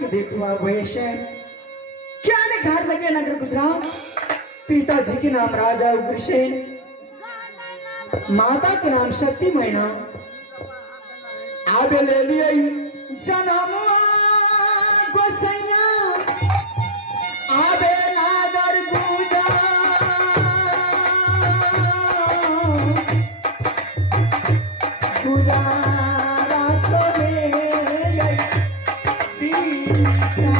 के देखो वैश क्या ने घर लगे नगर गुजरात। पिताजी के नाम राजा उग्रसेन, माता के नाम शक्ति मैना। आबे ले लिए जन्म गोसैया, आबे नागर गुजारा तो मेरे दिशा।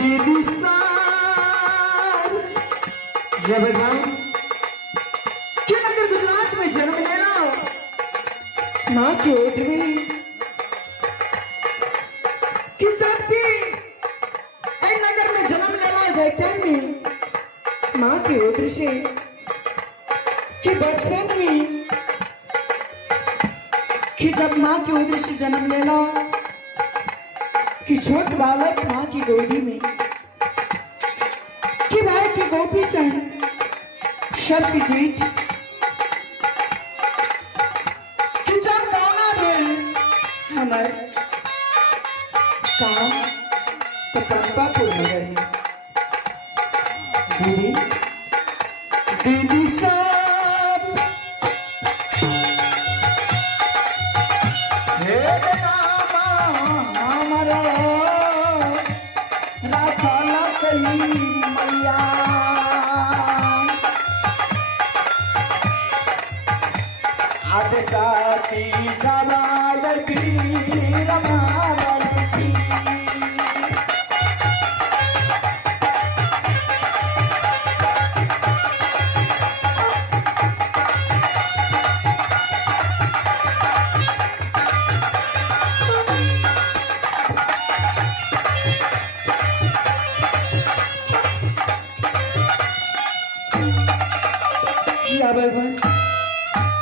दीदी सार जब के नगर गुजरात में जन्म लेना माँ की ओदरी कि जबकि नगर में जन्म लेना जैसे में माँ की ओदरी से कि बचपन में कि जब माँ की ओदरी से जन्म लेना कि छोट बालक माँ की गोदी में कि भाई की गोपी चंद सबसे जेठ कि जब गाना रे हमारे काम तो पंपापुर नगर में दीदी दीदी सब मैया आद साथी जमालती रमावती।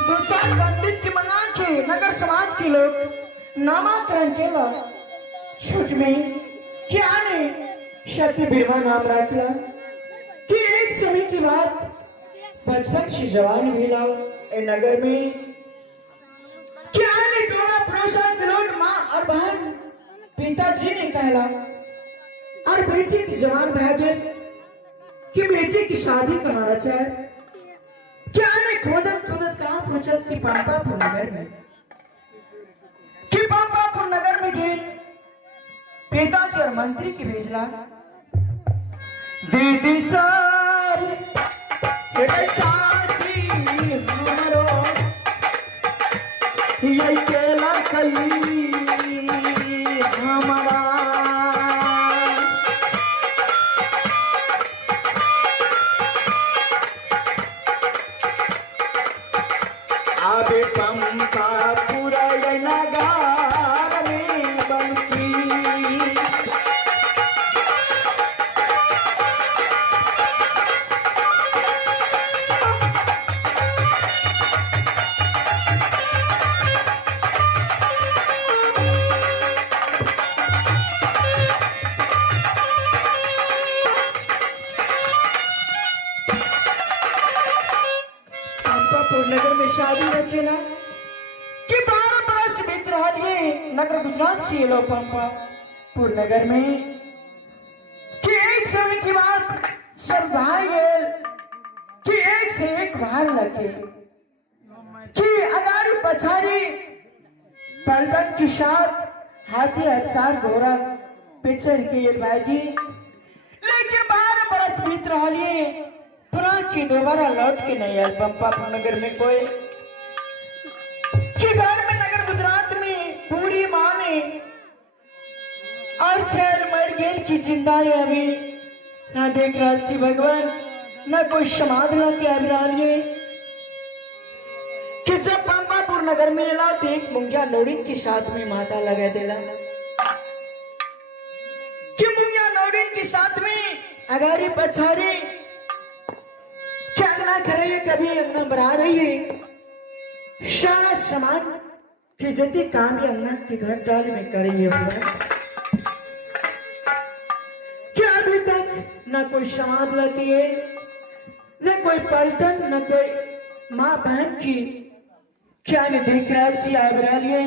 दो चार पंडित की मंगा के नगर समाज के लोग नामाकरण केला छुट में क्या ने शक्ति बेवा नाम रखला कि एक समय की बात बचपन से जवान भेला ए नगर में क्या ने टोला पड़ोसा किलोट माँ और बहन पिताजी ने कहला और बेटी की जवान भागे कि बेटी की शादी कहाँ रचा है। क्या ने खोदत खोदत कहाँ पहुंचल कि पंपापुर नगर में कि पंपापुर नगर में गए पिताजी और मंत्री की भेजला दीदी सर साथी हमारो ये केला कली हमारा आबे पंपापुर नगर में बनकी पंपापुर नगर में शादी रचेला कि 12 बरस बीत रहा ये नगर गुजरात से लो पंपापुर नगर में कि एक समय की बात सब भाई कि एक से एक बाहर लगे कि अगाड़ी पछाड़ी पलटन के साथ हाथी हजार घोड़ा पिछड़ के भाईजी लेकिन 12 बरस बीत देख रहा लिए पुनः की दोबारा लौट के नहीं आए पंपापुर नगर में कोई कि घर में नगर गुजरात में बूढ़ी माँ ने और छैल मर गेल की चिंता है अभी ना देख रहा छी भगवान ना कोई समाध लगे अब रहा कि जब पंपापुर नगर में ला तो एक मुंगिया नोडिन के साथ में माता लगा देला कि मुंगिया नोडिन के साथ में अगारी पछारी क्या अंगना करे कभी अंगना बढ़ा रही है सारा सामान की जति काम ही अंगना के घर डाल में कर रही है क्या अभी तक न कोई समाध लगी है न कोई पलटन न कोई माँ बहन की क्या मैं देख रहा छी आ रहा लिए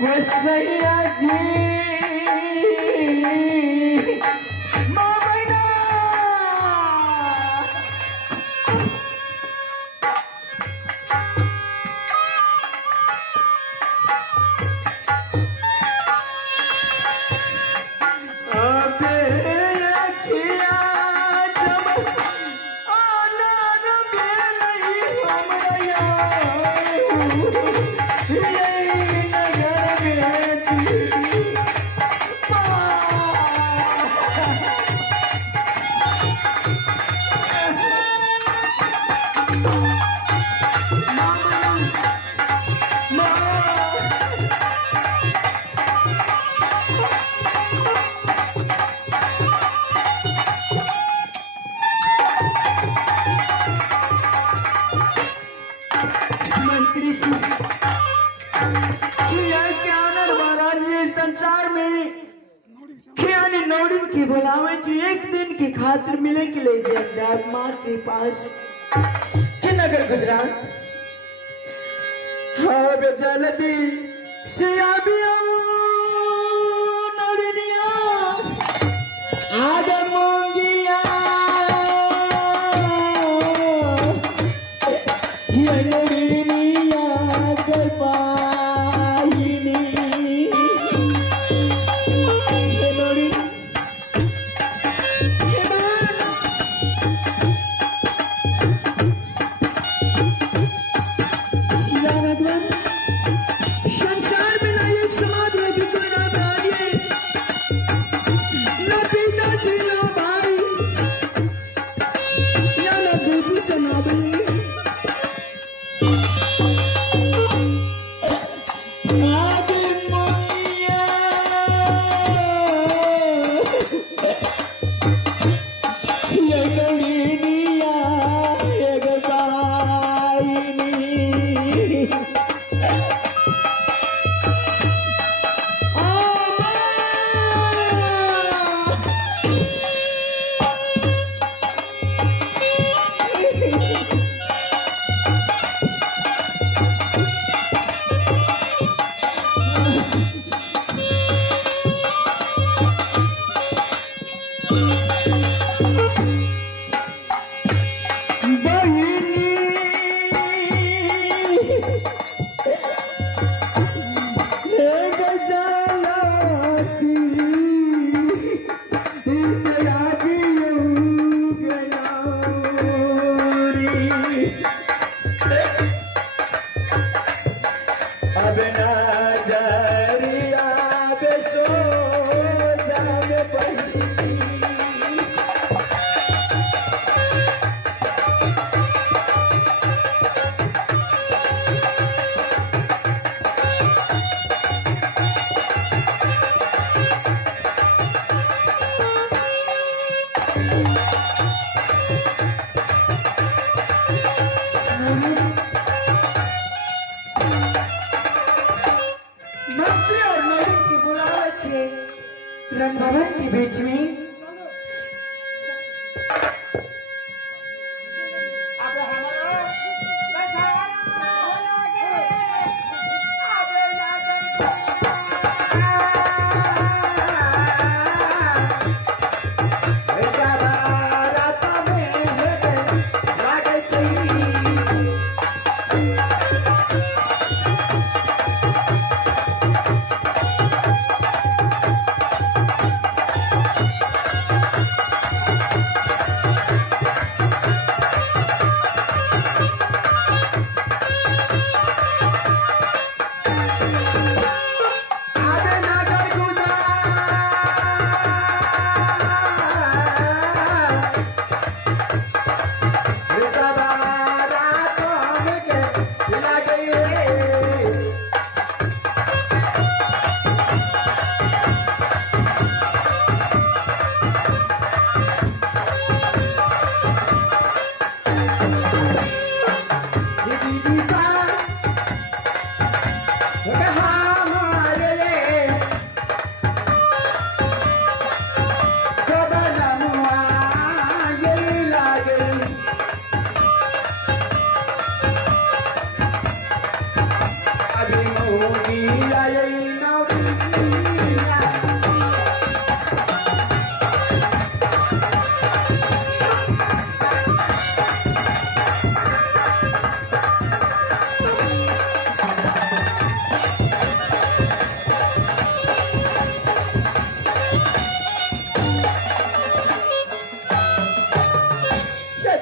गोसैया जी मामैना अबे अखिया जब आनर में नहीं हमरया संसार में खियानी नौडिन की बुलावे जी एक दिन की खातिर मिले के ले जाए माँ के पास कि नगर गुजरात हाँ बेजलदी से आबिया नौडिनिया आगे मूंगिया என்னுடைய பாயினி என்னுடைய संसार में ना एक समाज में जितना भाई ना पिता जी ना भाई या ना बेटी चना भाई आगे मोनिया ये नड़ीनिया ये गबाईनी अब ना जरिया बेसो जाने पड़ी मंत्री और नवीन की बुलावा छे रंग भवन के बीच में अब हमारा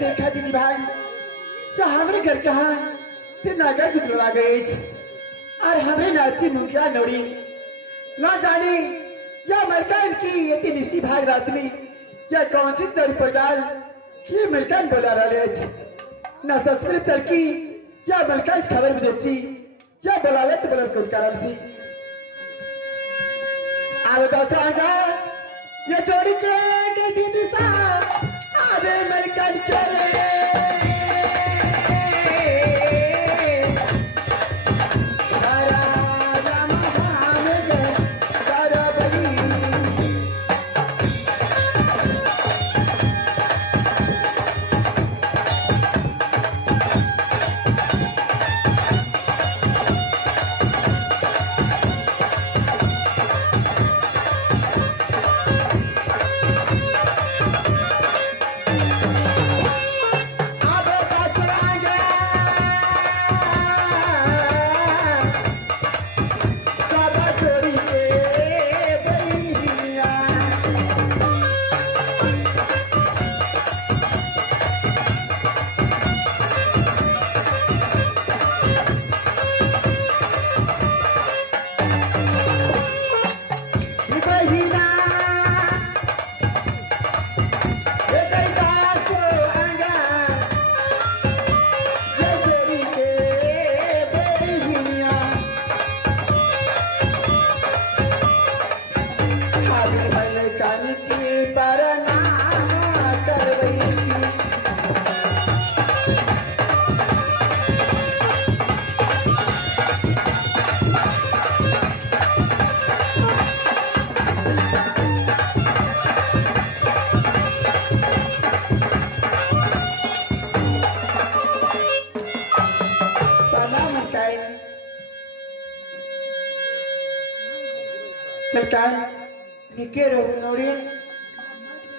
देखा दीदी भाई तो हमारे घर कहाँ ते नगर गुजरवा गए और हमें नाची मुंगिया नोड़ी ना जाने या मलकान की ये निशी भाग रात में या कौन सी चल पड़ाल कि मलकान बोला रहे ना ससुर चल की या मलकान खबर भी देची या बोला ले तो बोला कौन कारण सी आवे दसांगा ये जोड़ी के दीदी सा आवे मलकान चले मलकान मैं कह रहा हूँ नौरे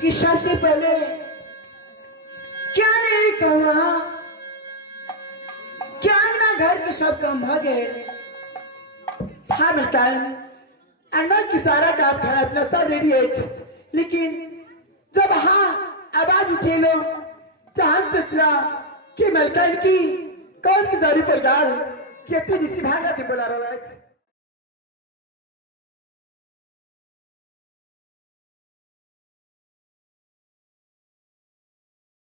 कि सबसे पहले क्या नहीं कहा क्या ना घर के सब काम भागे। हाँ मलकान अंदर की सारा काम था अपना सब रेडी है, लेकिन जब हाँ आवाज उठे लो तो हम सोचला कि मलकान की कौन की जारी पर गाल खेती निसी भागा के बोला रहा है।